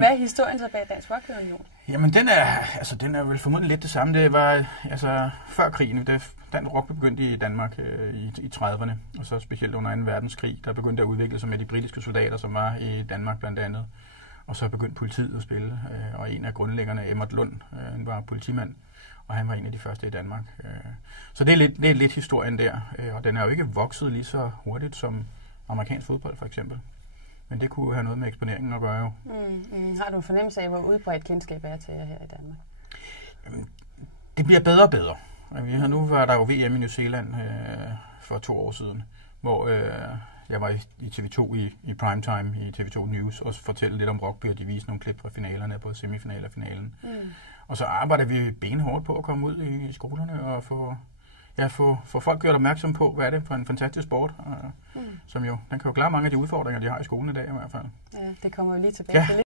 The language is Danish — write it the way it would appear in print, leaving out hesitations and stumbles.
Hvad er historien så bag Dansk Rugby Union? Jamen, den er vel formodentlig lidt det samme. Det var før krigen. Dansk rugby begyndte i Danmark i 30'erne, og så specielt under 2. verdenskrig, der begyndte at udvikle sig med de britiske soldater, som var i Danmark blandt andet. Og så begyndte politiet at spille, og en af grundlæggerne, Emmert Lund, han var politimand, og han var en af de første i Danmark. Så det er lidt historien der, og den er jo ikke vokset lige så hurtigt som amerikansk fodbold for eksempel. Men det kunne jo have noget med eksponeringen at gøre jo. Har du en fornemmelse af, hvor udbredt kendskab er til jer her i Danmark? Jamen, det bliver bedre og bedre. Nu var der jo VM i New Zealand for 2 år siden, hvor jeg var i TV2 i primetime i TV2 News og fortælle lidt om rugby, og de viste nogle klip fra finalerne, både semifinalen og finalen. Og så arbejder vi benhårdt på at komme ud i skolerne og få folk gjort opmærksom på, hvad er det for en fantastisk sport, som jo, den kan jo klare mange af de udfordringer, de har i skolen i dag i hvert fald. Ja, det kommer jo lige tilbage til.